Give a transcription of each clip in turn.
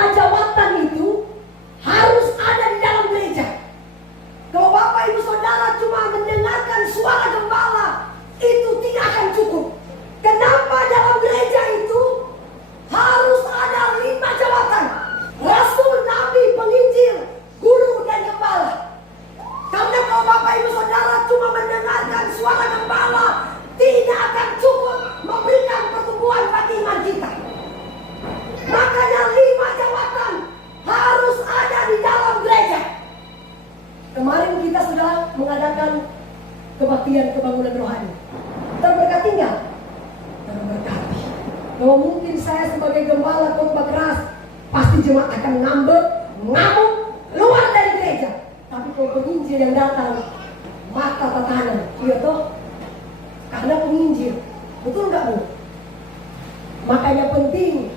5 jawatan itu harus ada di dalam gereja. Kalau Bapak Ibu Saudara cuma mendengarkan suara gembala, itu tidak akan cukup. Kenapa dalam gereja itu harus ada 5 jawatan? Rasul, nabi, penginjil, guru, dan gembala. Karena kalau Bapak Ibu Saudara cuma mendengarkan suara gembala, tidak akan cukup memberikan pertumbuhan bagi iman kita. Makanya 5 jawatan harus ada di dalam gereja. Kemarin kita sudah mengadakan kebaktian kebangunan rohani. Terberkati nggak? Terberkati. Kalau mungkin saya sebagai gembala khotbah keras, pasti jemaat akan ngambek, ngamuk, keluar dari gereja. Tapi kalau penginjil yang datang, mata tatanan, iya toh? Karena penginjil, betul nggak Bu? Makanya penting,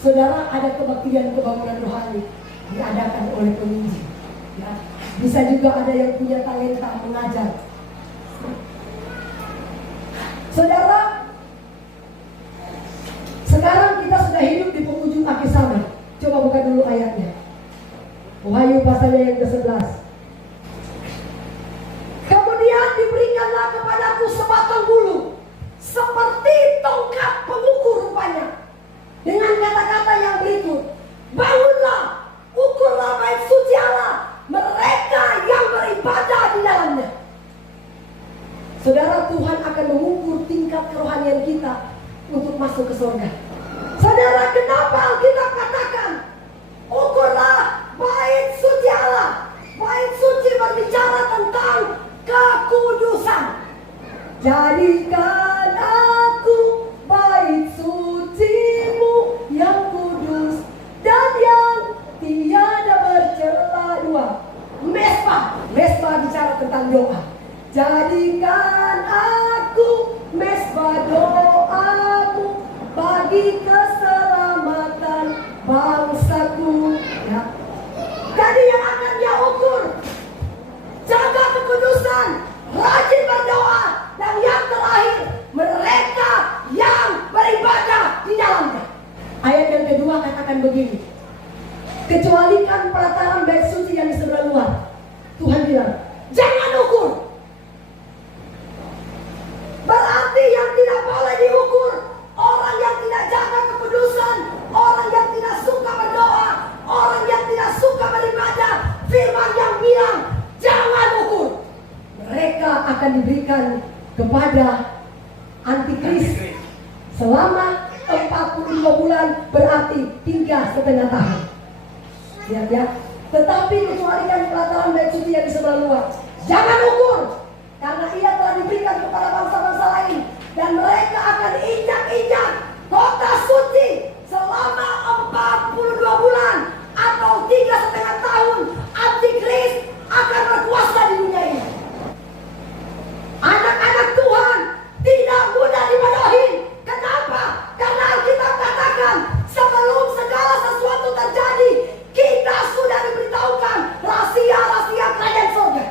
saudara, ada kebaktian kebangunan rohani diadakan oleh penginjil. Ya. Bisa juga ada yang punya talenta mengajar. Saudara, sekarang kita sudah hidup di penghujung akhir zaman. Coba buka dulu ayatnya. Wahyu pasalnya yang ke-11. Kemudian diberikanlah kepadaku sebatang bulu seperti tongkat pengukur rupanya, dengan kata-kata yang berikut: bangunlah, ukurlah bait suci Allah, mereka yang beribadah di dalamnya. Saudara, Tuhan akan mengukur tingkat kerohanian kita untuk masuk ke surga. Saudara, kenapa Alkitab katakan ukurlah bait suci Allah? Bait suci berbicara tentang kekudusan. Jadikan aku bait suci-Mu yang kudus dan yang tiada bercela. 2. Mesbah bicara tentang doa. Jadikan aku mesbah doamu bagi keselamatan bangsaku. Ya. Jadi yang akan dia ukur, jaga kekudusan, rajin berdoa, dan yang terakhir, mereka yang beribadah di dalamnya. Ayat yang kedua katakan begini: kecualikan pelataran bait suci yang di sebelah luar. Tuhan bilang, jangan ukur. Berarti yang tidak boleh diukur orang yang tidak jaga kekudusan, orang yang tidak suka berdoa, orang yang tidak suka beribadah. Firman yang bilang, jangan ukur. Mereka akan diberikan kepada antikris selama 42 bulan, berarti 3,5 tahun. Ya. Tetapi kecualikan pelataran bait suci yang di sebelah luar. Jangan ukur, karena ia telah diberikan kepada bangsa-bangsa lain, dan mereka akan injak-injak kota suci selama 42 bulan atau 3,5 tahun. Antikris akan berkuasa di dunia ini. Anak-anak Tuhan tidak mudah dibodohi. Kenapa? Karena Alkitab katakan sebelum segala sesuatu terjadi, kita sudah diberitahukan rahasia-rahasia kerajaan surga.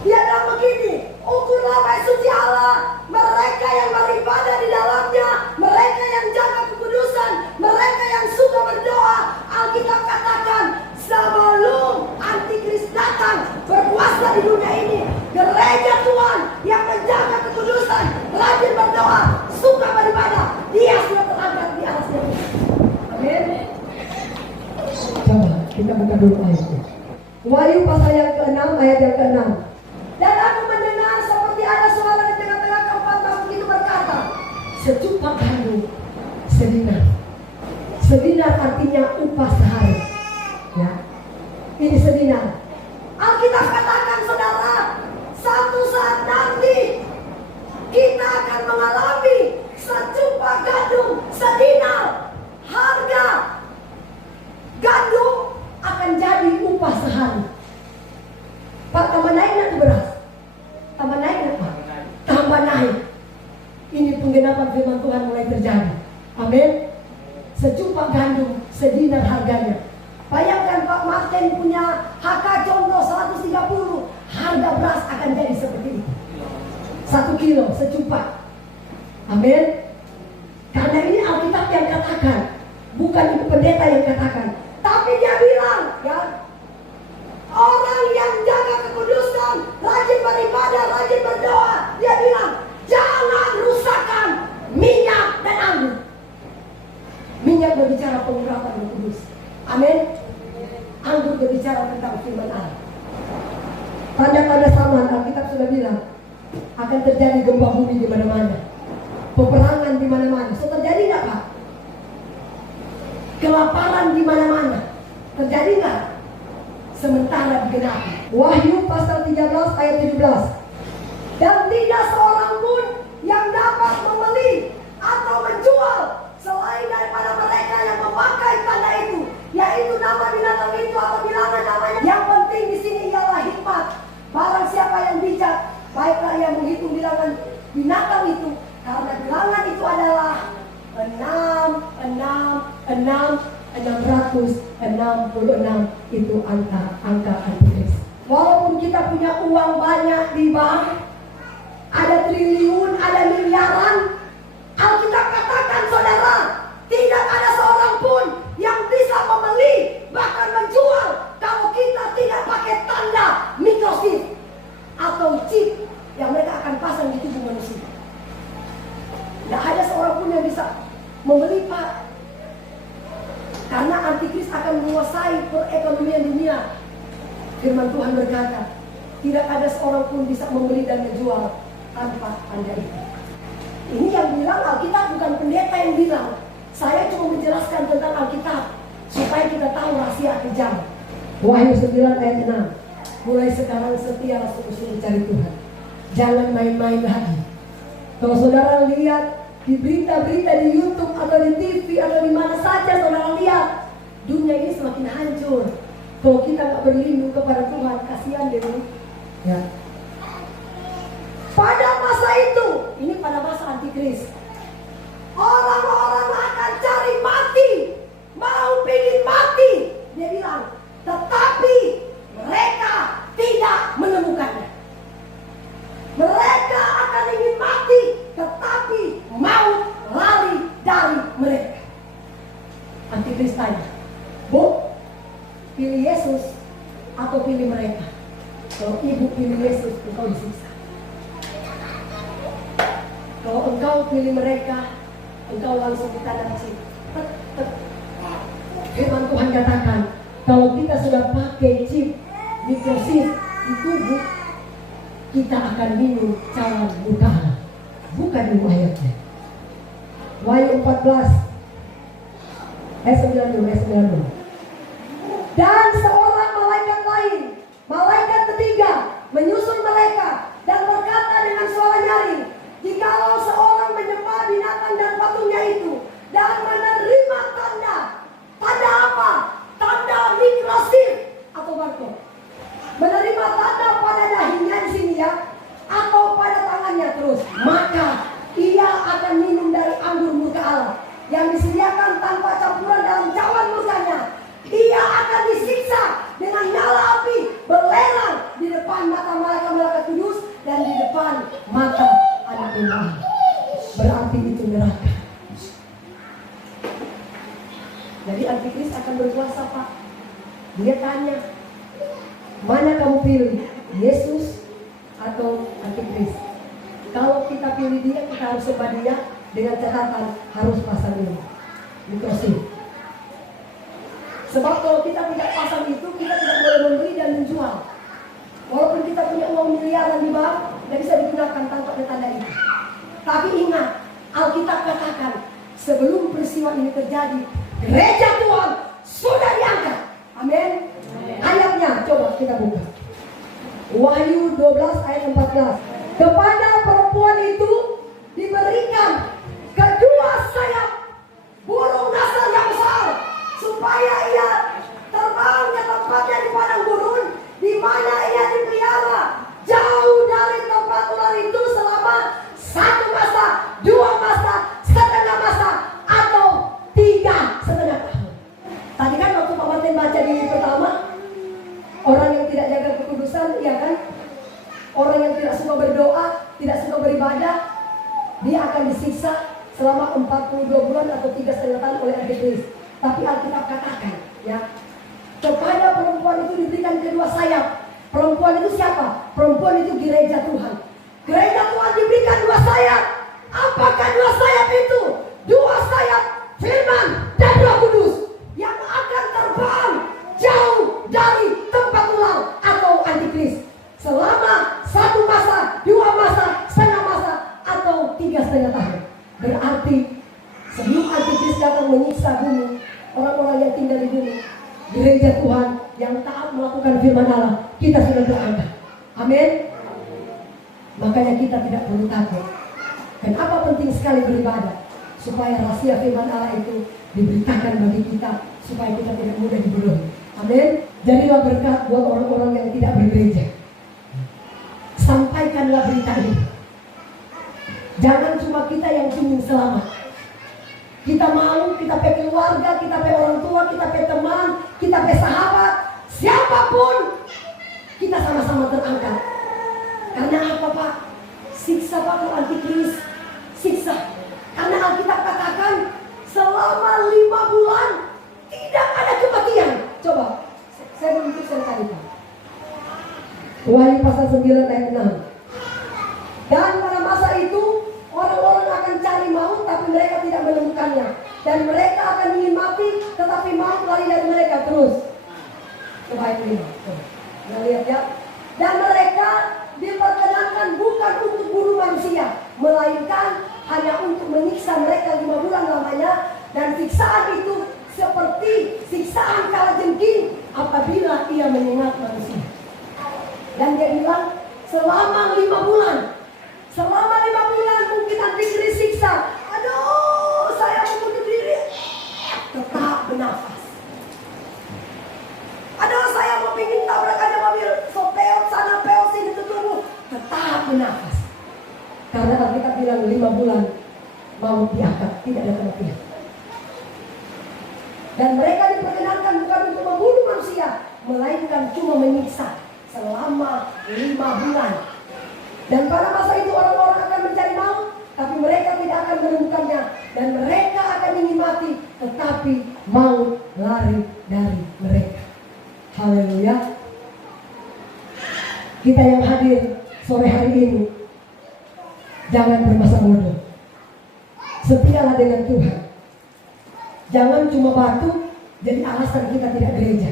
Dia bilang begini, ukurlah bait suci Allah, mereka yang beribadah di dalamnya, mereka yang jaga kekudusan, mereka yang suka berdoa. Alkitab katakan sebelum antikris datang berkuasa di dunia ini, gereja Tuhan yang menjaga kekudusan, rajin berdoa, suka beribadah, dia sudah terangkat di atasnya. Amin. Coba kita buka dulu ayatnya. Wahyu pasal yang ke-6 ayat yang ke-6. Dan aku mendengar seperti ada suara di tengah-tengah keempat makhluk itu berkata, secupak gandum sedinar. Sedinar artinya upah sehari. Ya, ini sedinar. Alkitab katakan, saudara, satu saat nanti kita akan mengalami secupak gandum sedinar. Harga gandum akan jadi upah sehari. Pak, tambah naik nanti beras? Tambah naik nggak Pak? Tambah naik. Ini penggenapan firman Tuhan mulai terjadi. Amin. Secupak gandum sedinar harganya. Bayangkan Pak Martin punya HK contoh 130, harga beras akan jadi seperti itu. 1 kilo secupak. Amin. Karena ini Alkitab yang katakan, bukan bukan ibu pendeta yang katakan, tapi dia bilang, ya, orang yang jaga kekudusan, rajin beribadah, rajin berdoa, dia bilang, jangan rusakkan minyak dan anggur. Minyak berbicara pengurapan Roh Kudus. Amin. Anggur berbicara tentang firman Allah. Tanda-tanda zaman Alkitab sudah bilang akan terjadi gempa bumi di mana-mana, peperangan di mana-mana. So terjadi nggak, Pak? Kelaparan di mana-mana. Terjadi nggak? Sementara digenapi. Wahyu pasal 13 ayat 17. Dan tidak seorang pun yang dapat membeli atau menjual selain daripada mereka yang memakai tanda itu, yaitu nama binatang itu atau bilangan namanya. Yang penting di sini ialah hikmat. Barang siapa yang bijak, baiklah yang menghitung bilangan binatang itu, karena bilangan itu adalah 666 itu angka antikris. Walaupun kita punya uang banyak di bank, ada triliun, ada miliaran, Alkitab katakan saudara, tidak ada seorang pun yang bisa membeli bahkan menjual kalau kita tidak pakai tanda mikrochip atau chip yang mereka akan pasang di tubuh manusia. Tidak ada seorang pun yang bisa membeli, Pak, karena antikris akan menguasai perekonomian dunia. Firman Tuhan berkata, tidak ada seorang pun bisa membeli dan menjual tanpa tanda itu. Ini yang bilang Alkitab, bukan pendeta yang bilang. Saya cuma menjelaskan tentang Alkitab supaya kita tahu rahasia akhir zaman. Wahyu 9 ayat 6. Mulai sekarang setialah sungguh-sungguh cari Tuhan. Jangan main-main lagi. Kalau saudara lihat di berita-berita di YouTube atau di TV atau di mana saja saudara lihat, dunia ini semakin hancur. Kalau kita nggak berlindung kepada Tuhan, kasihan deh. Ya. Pada masa itu, ini pada masa antikris, orang-orang akan cari mati, mau pilih mati. Dia bilang, tetapi mereka tidak menemukannya. Mereka akan ingin mati, tetapi maut lari dari mereka. Antikris tanya, Bu, pilih Yesus atau pilih mereka? Kalau ibu pilih Yesus, engkau disiksa. Kalau engkau pilih mereka, engkau langsung ditanda chip. Firman Tuhan katakan, kalau kita sudah pakai chip mikrochip di tubuh, kita akan minum cawan murka Allah. Bukan di ayatnya. Wahyu 14 ayat 90. Dan seorang malaikat lain, malaikat ketiga, menyusul mereka dan berkata dengan suara nyaring, jikalau seorang menyembah binatang dan patungnya itu dan menerima tanda apa? Tanda mikrochip atau barcode. Menerima tanda pada dahinya di sini ya, atau pada tangannya terus, maka ia akan minum dari anggur murka Allah yang disediakan tanpa campuran dalam cawan murkanya. Ia akan disiksa dengan nyala api belerang di depan mata malaikat-malaikat kudus dan di depan mata anak domba. Berarti itu neraka. Jadi antikris akan berkuasa, Pak. Dia tanya, mana kamu pilih, Yesus atau antikris? Kalau kita pilih dia, kita harus sembah dia dengan catatan harus pasang ini mikrochip. Sebab kalau kita tidak pasang itu, kita tidak boleh membeli dan menjual. Walaupun kita punya uang miliaran di bank, tidak bisa digunakan tanpa ada tanda itu. Tapi ingat, Alkitab katakan, sebelum peristiwa ini terjadi, gereja Tuhan sudah diangkat. Amin. Ayatnya coba kita buka. Wahyu 12 ayat 14. Kepada perempuan itu diberikan kedua sayap burung nasar yang besar, supaya ia terbang ke tempatnya di padang gurun, di mana ia dipelihara jauh dari tempat ular itu selama 1 masa, 2 masa, setengah masa, atau 3,5 tahun. Tadi kan waktu Pak Martin baca di pertama, orang yang tidak jaga kekudusan, ya kan? Orang yang tidak suka berdoa, tidak suka beribadah, dia akan disiksa selama 42 bulan atau 3,5 tahun oleh antikris. Tapi Alkitab katakan, ya, kepada perempuan itu diberikan kedua sayap. Perempuan itu siapa? Perempuan itu gereja Tuhan. Gereja Tuhan diberikan dua sayap. Apakah dua sayap itu? Dua sayap firman dan Roh Kudus yang akan terbang jauh dari tempat ulang atau antikris selama 1 masa, 2 masa, setengah masa, atau 3,5 tahun. Berarti sebelum antikris datang menyiksa bumi, orang-orang yang tinggal di bumi, gereja Tuhan yang taat melakukan firman Allah, kita sudah terangkat. Amin. Makanya kita tidak perlu takut. Kenapa penting sekali beribadah? Supaya rahasia firman Allah itu diberitakan bagi kita, supaya kita tidak mudah dibodohi. Amin. Jadilah berkat buat orang-orang yang tidak bergereja. Sampaikanlah berita ini. Jangan cuma kita yang ingin selamat. Kita mau, kita pe keluarga, kita pe orang tua, kita pe teman, kita pe sahabat, siapapun, kita sama-sama terangkat. Karena apa, Pak? Siksa Pak kalau antikris, siksa. Karena Alkitab katakan selama 5 bulan tidak ada kematian. Coba, saya menunjukkan tadi, Pak. Wahyu pasal 9 ayat 6. Dan pada masa itu orang-orang akan cari maut, tapi mereka tidak menemukannya. Dan mereka akan ingin mati, tetapi maut lari dari mereka terus. Coba ayat 5. Kita lihat ya. Dan mereka diperkenankan bukan untuk bunuh manusia, melainkan hanya untuk menyiksa mereka 5 bulan lamanya. Dan siksaan itu seperti siksaan kalajengking apabila ia menyengat manusia. Dan dia bilang selama 5 bulan. Selama 5 bulan mungkin antikris siksa. Aduh, saya mau bunuh diri. Tetap bernafas. Aduh, saya mau pingin tabrak aja mobil. So peot sana, peot sini, tutup. Tetap bernafas. Karena Alkitab bilang 5 bulan mau diangkat, tidak ada kematian. Dan mereka diperkenankan bukan untuk membunuh manusia, melainkan cuma menyiksa selama 5 bulan. Dan pada masa itu orang-orang akan mencari maut, tapi mereka tidak akan menemukannya. Dan mereka akan ingin mati, tetapi maut lari dari mereka. Haleluya. Kita yang hadir sore hari ini, jangan bermasa bodoh. Setialah dengan Tuhan. Jangan cuma batuk jadi alasan kita tidak gereja.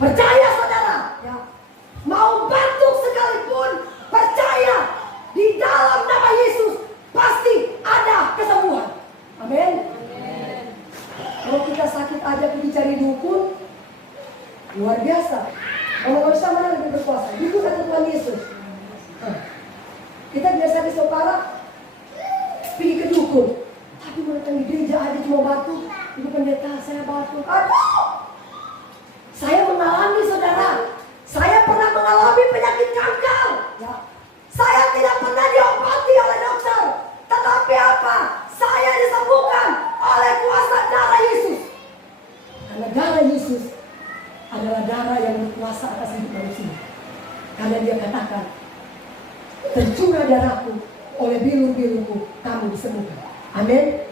Percaya saudara, ya. Mau batuk sekalipun, percaya di dalam nama Yesus pasti ada kesembuhan. Amin. Kalau kita sakit aja pergi cari dukun, luar biasa. Kalau bisa mana lebih berkuasa? Dukun atau Tuhan Yesus? Kita biasa di Sopara pergi ke dukun. Tapi mau datang di gereja aja cuma batuk. Ibu pendeta, saya batuk. Aduh! Saya mengalami, saudara. Saya pernah mengalami penyakit kanker. Ya. Saya tidak pernah diobati oleh dokter. Tetapi apa? Saya disembuhkan oleh kuasa darah Yesus. Karena darah Yesus adalah darah yang berkuasa atas hidup manusia. Karena dia katakan, tercurah darahku, oleh bilur-bilurku kamu disembuhkan. Amin.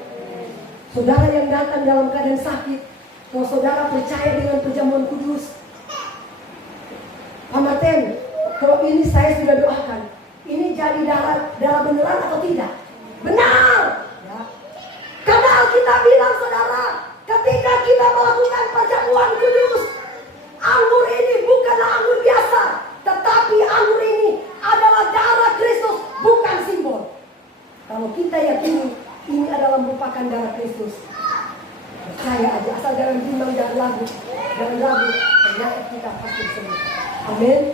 Saudara yang datang dalam keadaan sakit, kalau saudara percaya dengan perjamuan kudus, Pak Martin, kalau ini saya sudah doakan, ini jadi darah beneran atau tidak? Benar. Ya. Karena Alkitab bilang, saudara, ketika kita melakukan perjamuan kudus, anggur ini bukanlah anggur biasa, tetapi anggur ini adalah darah Kristus, bukan simbol. Kalau kita yakini ini adalah merupakan darah Kristus, percaya aja, asal jangan bimbang, jangan ragu, penyakit kita pasti sembuh. Amin.